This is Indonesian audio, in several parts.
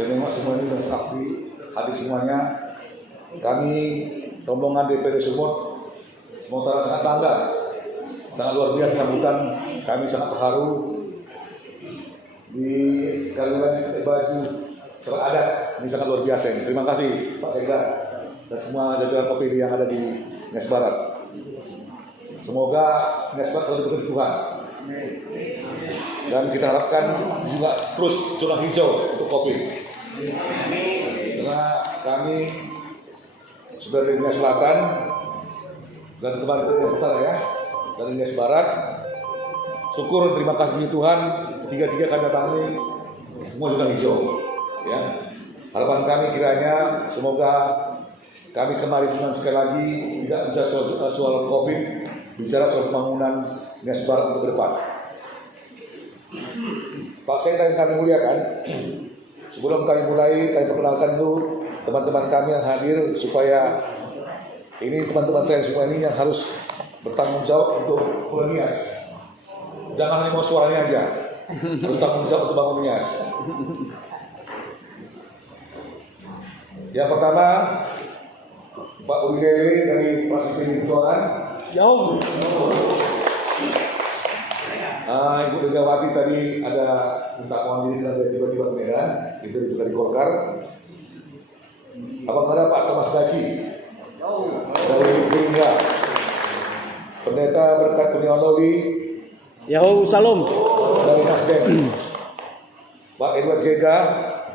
saya nengok semuanya dan staf di hadir semuanya. Kami rombongan DPD Sumut Sumatera sangat bangga, sangat luar biasa sambutan. Kami sangat terharu di kalian baju teradat ini sangat luar biasa ini. Terima kasih Pak Sekda dan semua jajaran PPD yang ada di Nias Barat. Semoga Nias Barat selalu diberkati Tuhan. Dan kita harapkan juga terus zona hijau untuk COVID. Karena kami sudah dari Nias Selatan dan kemarin ke Nias Utara ya, dari Nias Barat. Syukur terima kasih Tuhan, ketiga-tiga kami datangi semua zona hijau. Ya, harapan kami kiranya semoga kami kemarin dengan sekali lagi tidak bicara soal COVID, bicara soal pembangunan Nias Barat untuk ke depan. Pak Sekda yang kami muliakan, sebelum kami mulai, kami perkenalkan dulu teman-teman kami yang hadir supaya ini teman-teman saya semua ini yang harus bertanggung jawab untuk Pulau Nias. Jangan hanya mau suaranya aja, harus tanggung jawab untuk bangun Nias. Yang pertama, Pak Udi Lewe dari Fraksi PD Perjuangan. Jauh. Ibu Megawati tadi ada minta mohon diri dari tiba-tiba ke Medan, itu juga di Golkar. Abang ada Pak Thomas Gaci dari Gerindra. Pendeta Berkat Kurniawi Yahoo Salam dari Nasdem. Pak Edward Jega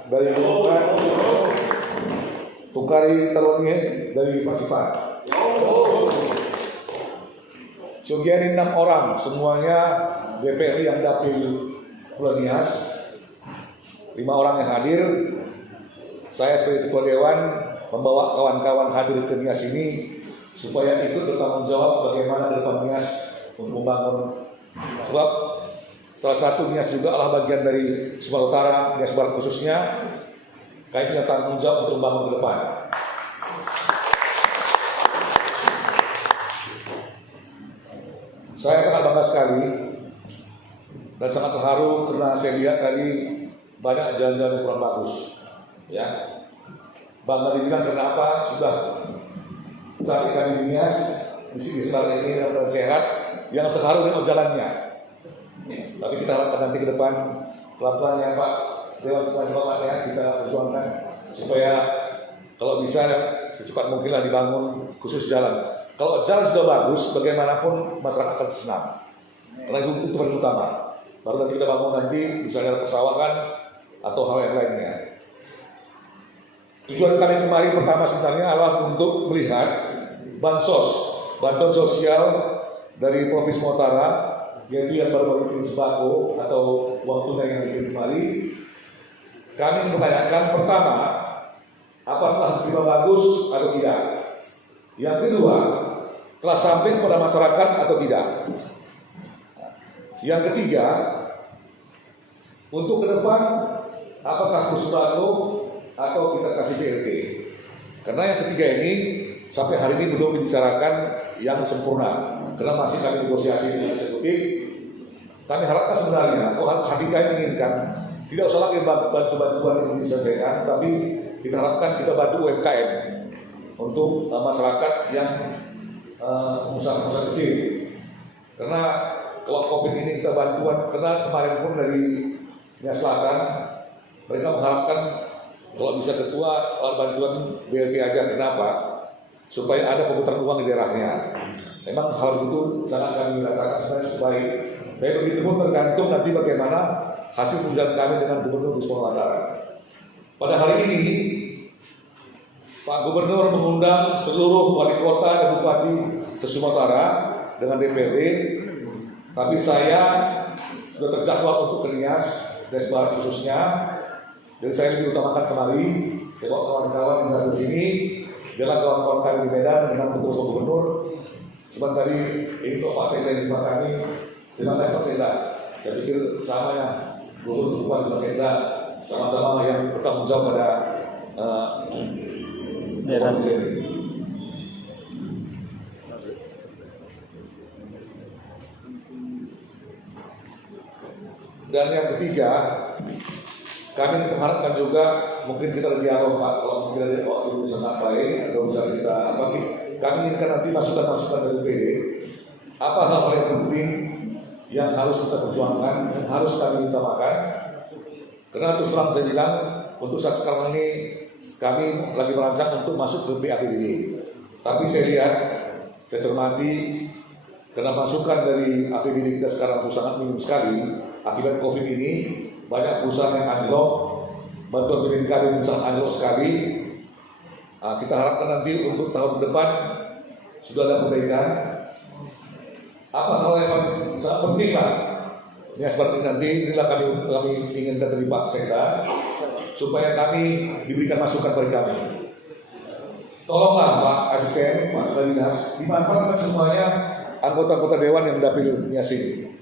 dari Demokrat. Tukari Taroni dari Pasipan. Sugiani 6 orang, semuanya DPR yang dapil Pulau Nias. 5 orang yang hadir. Saya sebagai Ketua Dewan membawa kawan-kawan hadir ke Nias ini supaya ikut bertanggung jawab bagaimana ke depan Nias untuk membangun. Sebab salah satu Nias juga adalah bagian dari Sumatera Utara, Nias Barat khususnya. Kami punya tanggung jawab untuk membangun ke depan. Saya sangat bangga sekali dan sangat terharu karena saya lihat tadi banyak jalan-jalan yang kurang bagus. Ya, bangga dibilang karena apa? Sudah saat kami di Nias, di sini sekarang ini yang sehat, yang terharu dengan jalannya. Tapi kita harapkan nanti ke depan pelan-pelan ya Pak Dewan Semuanya ya, kita perjuangkan supaya kalau bisa secepat mungkinlah dibangun khusus jalan. Kalau jalan sudah bagus, bagaimanapun masyarakat akan senang. Karena itu paling utama. Baru nanti kita bangun nanti misalnya persawahan atau hal yang lainnya. Tujuan kami kemarin pertama sebenarnya adalah untuk melihat bantuan sosial dari Provinsi Sumatera Utara, yaitu yang baru-baru dikirim sembako atau uang tunai yang dikirim kembali. Kami mempertanyakan pertama, apakah terima bagus atau tidak? Yang kedua, telah sampai kepada masyarakat atau tidak? Yang ketiga, untuk ke depan, apakah sembako atau kita kasih BLT? Karena yang ketiga ini sampai hari ini belum dibicarakan yang sempurna, karena masih kami negosiasi dengan eksekutif. Kami harapkan sebenarnya, kalau hati kami menginginkan, tidak usah lagi bantu-bantuan yang diselesaikan, tapi kita harapkan kita bantu UMKM untuk masyarakat yang usaha-usaha kecil. Karena kalau COVID ini kita bantuan, karena kemarin pun dari Nias Selatan mereka mengharapkan kalau bisa ketua bantuan BLT aja. Kenapa? Supaya ada pemutaran uang di daerahnya. Memang hal itu sangat kami rasakan sebenarnya supaya begitu pun tergantung nanti bagaimana hasil perjalanan kami dengan Gubernur Sumatera Utara. Pada hari ini Pak Gubernur mengundang seluruh wali kota dan bupati se-Sumatera Utara dengan DPRD, tapi saya sudah terjadwal untuk ke Nias, Nias Barat khususnya. Dan saya lebih utamakan kemari, saya bawa kawan-kawan yang datang ke sini, biarlah kawan-kawan kami di Medan dengan ketua Gubernur. Cuma tadi ini Pak Sekda yang terima kami, terima kasih Pak Sekda. Saya pikir sama ya, Gubernur Bupati Pak Sekda sama-sama yang bertanggung jawab pada daerah ini. Dan yang ketiga, kami mengharapkan juga mungkin kita dialog Pak, kalau mungkin ada waktu sangat baik atau bisa kita kami inginkan nanti masukan-masukan dari PD apa hal-hal yang penting yang harus kita perjuangkan, yang harus kami utamakan. Karena terus terang saya bilang untuk saat sekarang ini kami lagi merancang untuk masuk ke BAPBD. Tapi saya lihat, saya cermati karena masukan dari APBD kita sekarang itu sangat minim sekali akibat COVID ini. Banyak perusahaan yang anjlok, bantuan pendidikan yang sangat anjlok sekali. Kita harapkan nanti untuk tahun depan sudah ada perbaikan. Apa hal yang sangat penting lah, ya seperti nanti inilah kami inginkan dari Pak Sekda supaya kami diberikan masukan dari kami. Tolonglah Pak Asisten, Pak Dinas, dimanfaatkan semuanya anggota-anggota dewan yang mendapilnya sini.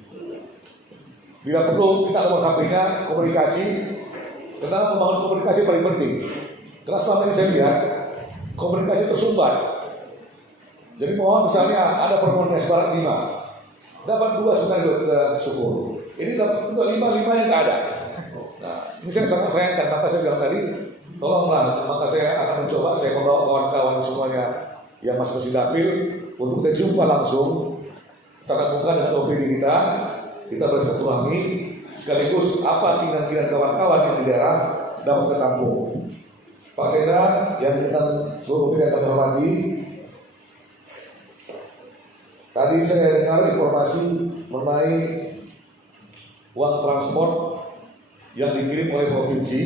Bila perlu kita nomor HP-nya komunikasi, karena membangun komunikasi paling penting. Karena selama ini saya lihat komunikasi tersumbat. Jadi mohon misalnya ada permohonan sebarat 5, dapat 2 sebenarnya sudah syukur. Ini dapat 5 yang tak ada. Nah, ini saya sangat sayangkan, maka saya bilang tadi, tolonglah, maka saya akan mencoba, saya membawa kawan-kawan semuanya yang masih dapil untuk kita jumpa langsung, tatap muka dengan OPD kita bersilaturahmi, sekaligus apa keinginan kawan-kawan yang di daerah dapat tertampung. Pak Sekda yang tentang seluruh pihak kami hormati, tadi saya dengar informasi mengenai uang transport yang dikirim oleh provinsi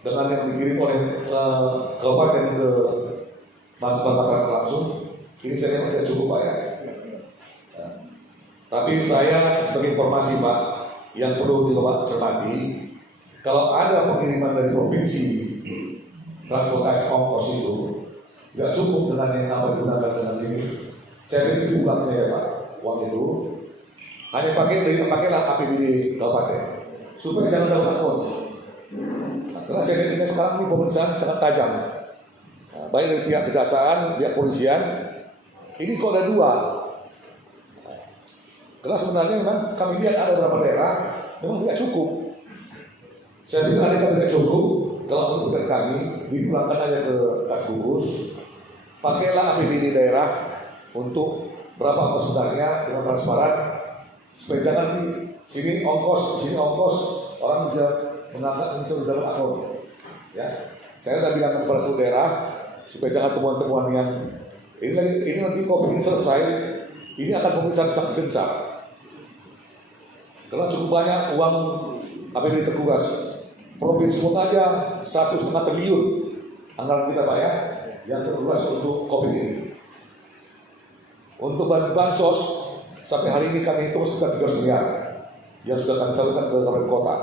dengan yang dikirim oleh kabupaten ke masyarakat langsung. Ini saya tidak cukup Pak ya. Tapi saya sebagai informasi Pak yang perlu cermati, kalau ada pengiriman dari provinsi transportasi ongkos itu tidak cukup dengan yang apa digunakan dengan ini. Saya beri uangnya ya Pak, uang itu hanya pakailah APBD kabupaten supaya jangan ada akun. Karena saya lihat sekarang ini pemeriksaan sangat tajam, baik dari pihak kejaksaan, pihak polisian. Ini kok ada 2. Karena sebenarnya memang kami lihat ada beberapa daerah memang tidak cukup. Saya pikir ada yang tidak cukup, kalau menurut kami dipulangkan aja ke kas gugus, pakailah APBD daerah untuk berapa sebenarnya dengan transparan, supaya jangan di sini ongkos orang bisa menganggap ini sudah dalam akun. Ya, saya sudah bilang kepada seluruh daerah supaya jangan temuan-temuan yang ini nanti COVID ini selesai, ini akan pemeriksaan sangat gencar. Karena cukup banyak uang APBD terkuras. Provinsi pun aja 1,5 triliun anggaran kita Pak ya, yang terkuras untuk COVID ini. Untuk bansos sampai hari ini kami hitung sekitar 300 miliar yang sudah kami salurkan ke kabupaten kota.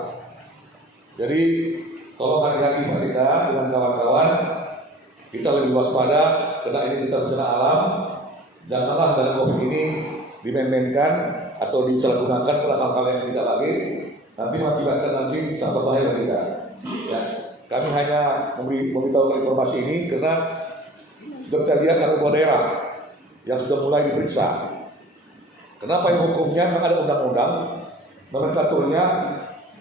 Jadi tolong hati-hati Pak Sekda dengan kawan-kawan, kita lebih waspada karena ini kita bencana alam. Janganlah dalam COVID ini dimain-mainkan atau disalahgunakan pada hal-hal yang tidak lagi, nanti mengakibatkan nanti sangat berbahaya bagi kita. Ya, kami hanya memberitahu informasi ini karena sudah kita lihat ada beberapa daerah yang sudah mulai diperiksa. Kenapa yang hukumnya memang ada undang-undang, nomenklaturnya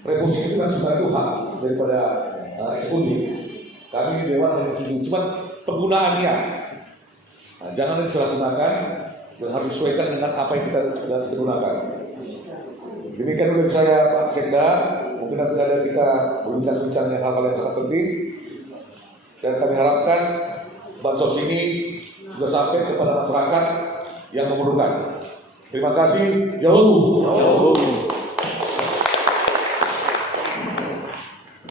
revolusi itu kan sebenarnya hak daripada eksekutif. Kami dewan yang setuju, cuma penggunaannya jangan disalahgunakan dan harus disesuaikan dengan apa yang kita gunakan. Demikian dari saya Pak Sekda, mungkin nanti ada kita berbincang-bincang hal-hal yang sangat penting, dan kami harapkan bansos ini sudah sampai kepada masyarakat yang memerlukan. Terima kasih. Jauh.